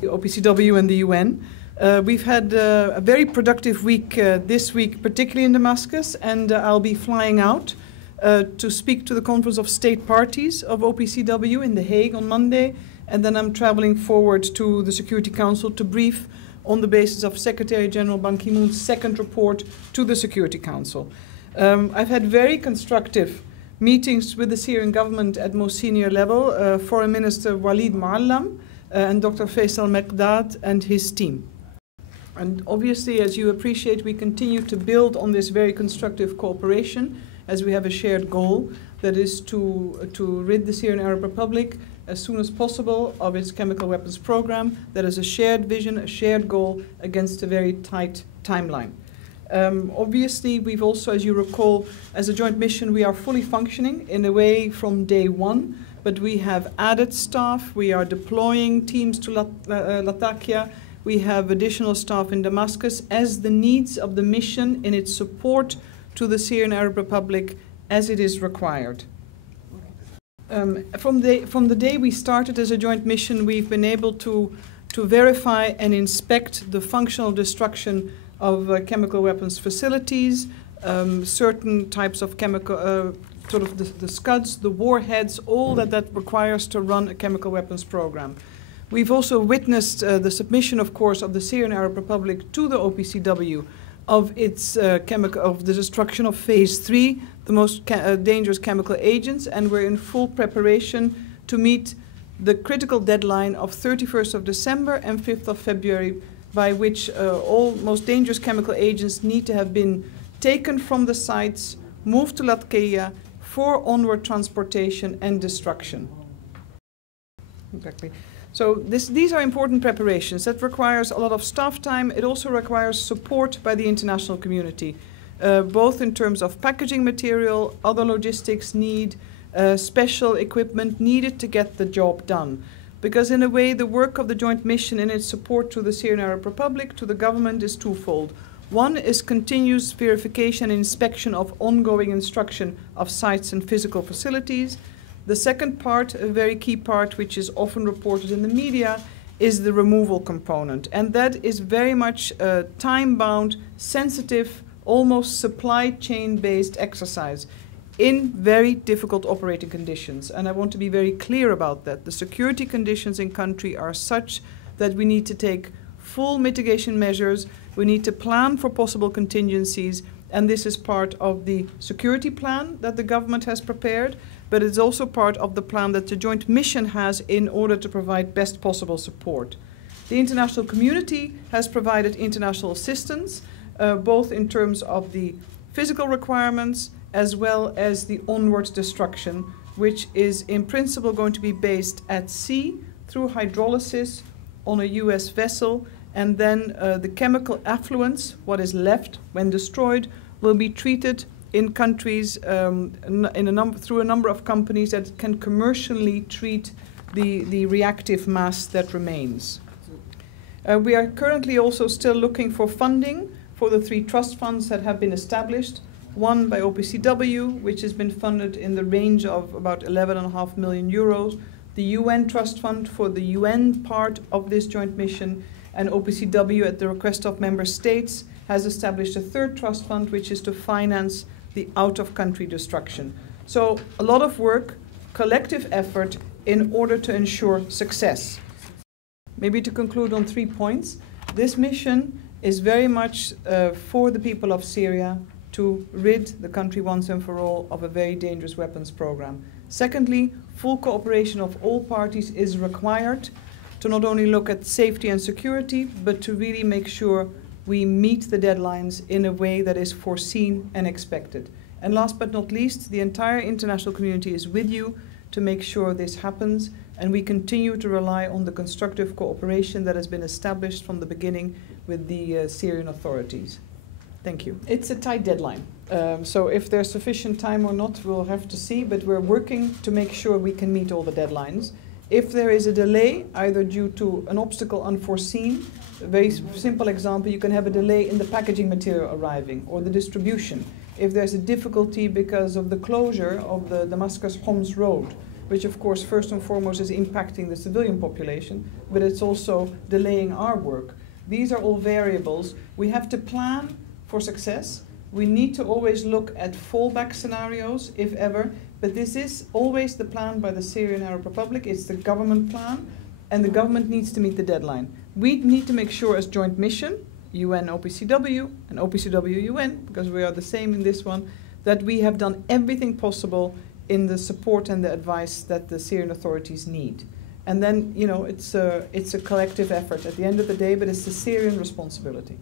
The OPCW and the UN. We've had a very productive week this week, particularly in Damascus, and I'll be flying out to speak to the Conference of State Parties of OPCW in The Hague on Monday, and then I'm traveling forward to the Security Council to brief on the basis of Secretary General Ban Ki-moon's second report to the Security Council. I've had very constructive meetings with the Syrian government at most senior level, Foreign Minister Walid Muallam and Dr. Faisal Mekdad and his team. And obviously, as you appreciate, we continue to build on this very constructive cooperation as we have a shared goal, that is to rid the Syrian Arab Republic as soon as possible of its chemical weapons program. That is a shared vision, a shared goal against a very tight timeline. Obviously, we've also, as you recall, as a joint mission, we are fully functioning in a way from day one, but we have added staff. We are deploying teams to Latakia. We have additional staff in Damascus as the needs of the mission in its support to the Syrian Arab Republic as it is required. From the day we started as a joint mission, we've been able to verify and inspect the functional destruction of chemical weapons facilities, certain types of chemical, sort of the scuds, the warheads, all that requires to run a chemical weapons program. We've also witnessed the submission, of course, of the Syrian Arab Republic to the OPCW of its of the destruction of Phase 3, the most dangerous chemical agents, and we're in full preparation to meet the critical deadline of 31st of December and 5th of February, by which all most dangerous chemical agents need to have been taken from the sites, moved to Latakia for onward transportation and destruction. Exactly. So these are important preparations. That requires a lot of staff time. It also requires support by the international community, both in terms of packaging material, other logistics need, special equipment needed to get the job done. Because in a way, the work of the joint mission in its support to the Syrian Arab Republic, to the government, is twofold. One is continuous verification and inspection of ongoing instruction of sites and physical facilities. The second part, a very key part, which is often reported in the media, is the removal component. And that is very much a time-bound, sensitive, almost supply chain-based exercise in very difficult operating conditions. And I want to be very clear about that. The security conditions in country are such that we need to take full mitigation measures. We need to plan for possible contingencies. And this is part of the security plan that the government has prepared, but it's also part of the plan that the joint mission has in order to provide best possible support. The international community has provided international assistance, both in terms of the physical requirements as well as the onward destruction, which is in principle going to be based at sea through hydrolysis on a US vessel, and then the chemical effluents, what is left when destroyed, will be treated in countries through a number of companies that can commercially treat the reactive mass that remains. We are currently also still looking for funding for the 3 trust funds that have been established. One by OPCW, which has been funded in the range of about 11.5 million euros. The UN Trust Fund for the UN part of this joint mission, and OPCW, at the request of member states, has established a 3rd trust fund, which is to finance the out-of-country destruction. So a lot of work, collective effort in order to ensure success. Maybe to conclude on 3 points, this mission is very much for the people of Syria to rid the country once and for all of a very dangerous weapons program. Secondly, full cooperation of all parties is required to not only look at safety and security, but to really make sure we meet the deadlines in a way that is foreseen and expected. And last but not least, the entire international community is with you to make sure this happens, and we continue to rely on the constructive cooperation that has been established from the beginning with the Syrian authorities. Thank you. It's a tight deadline, so if there's sufficient time or not, we'll have to see, but we're working to make sure we can meet all the deadlines. If there is a delay, either due to an obstacle unforeseen, a very simple example, you can have a delay in the packaging material arriving or the distribution. if there's a difficulty because of the closure of the Damascus-Homs road, which of course first and foremost is impacting the civilian population, but it's also delaying our work. These are all variables. We have to plan for success. We need to always look at fallback scenarios, if ever, but this is always the plan by the Syrian Arab Republic. It's the government plan, and the government needs to meet the deadline. We need to make sure as joint mission, UN OPCW and OPCW-UN, because we are the same in this one, that we have done everything possible in the support and the advice that the Syrian authorities need. And then, you know, it's a collective effort at the end of the day, but it's the Syrian responsibility.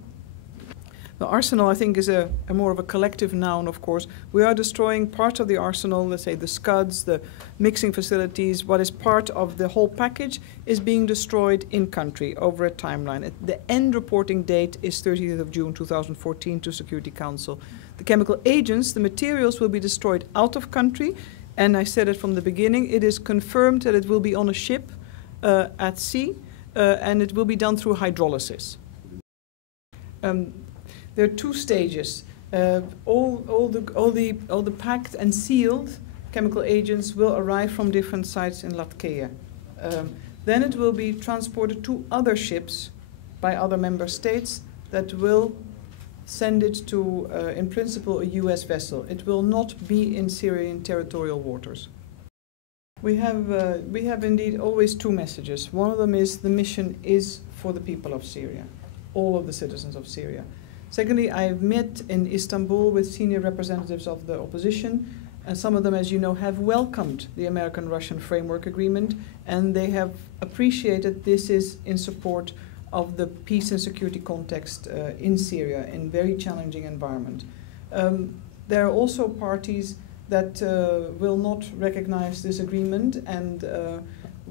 The arsenal, I think, is a more of a collective noun, of course. We are destroying part of the arsenal, let's say the scuds, the mixing facilities. What is part of the whole package is being destroyed in country over a timeline. The end reporting date is 30th of June 2014 to Security Council. The chemical agents, the materials, will be destroyed out of country. And I said it from the beginning, it is confirmed that it will be on a ship at sea, and it will be done through hydrolysis. There are two stages. All the packed and sealed chemical agents will arrive from different sites in Latkeia. Then it will be transported to other ships by other member states that will send it to, in principle, a US vessel. It will not be in Syrian territorial waters. We have indeed always two messages. One of them is the mission is for the people of Syria, all of the citizens of Syria. Secondly, I've met in Istanbul with senior representatives of the opposition, and some of them, as you know, have welcomed the American-Russian Framework Agreement, and they have appreciated this is in support of the peace and security context in Syria, in a very challenging environment. There are also parties that will not recognize this agreement, and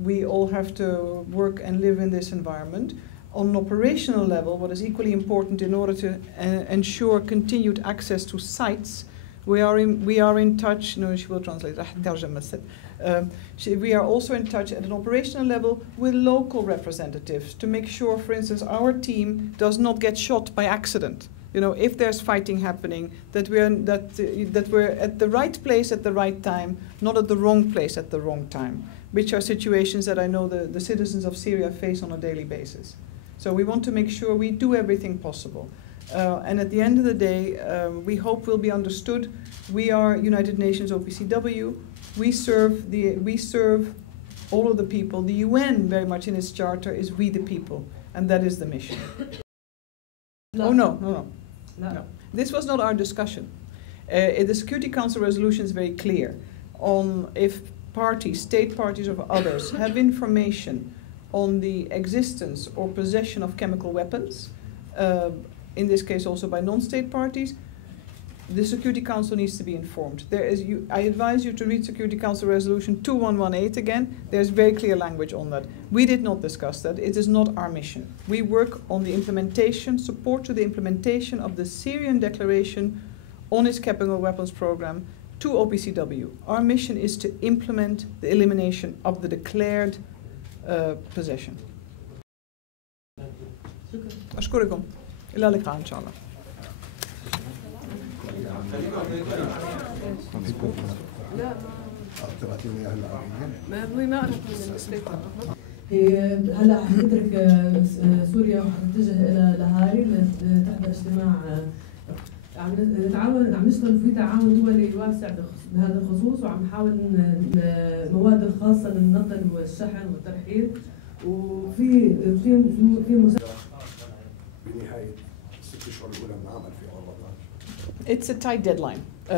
we all have to work and live in this environment. On an operational level, what is equally important in order to ensure continued access to sites, we are in touch, no, she will translate, we are also in touch at an operational level with local representatives to make sure, for instance, our team does not get shot by accident. You know, if there's fighting happening, that we're at the right place at the right time, not at the wrong place at the wrong time, which are situations that I know the citizens of Syria face on a daily basis. So we want to make sure we do everything possible. And at the end of the day, we hope we'll be understood. We are United Nations OPCW. We serve all of the people. The UN, very much in its charter, is we the people, and that is the mission. Oh, no. This was not our discussion. The Security Council resolution is very clear on if parties, state parties or others, have information on the existence or possession of chemical weapons, in this case also by non-state parties, the Security Council needs to be informed. I advise you to read Security Council Resolution 2118 again. There's very clear language on that. We did not discuss that. It is not our mission. We work on the implementation, support to the implementation of the Syrian Declaration on its chemical weapons program to OPCW. Our mission is to implement the elimination of the declared possession. أشكركم. إلى اللقاء إن شاء الله. هي هلا حتترك سوريا وحتتجه الى لاهاري لتحضر اجتماع عم نشتغل في تعاون دولي واسع بهذا الخصوص، وعم نحاول المواد الخاصه للنقل والشحن والترحيل، وفي مساعدة بنهايه 6 اشهر الاولى من عام 2014. It's a tight deadline.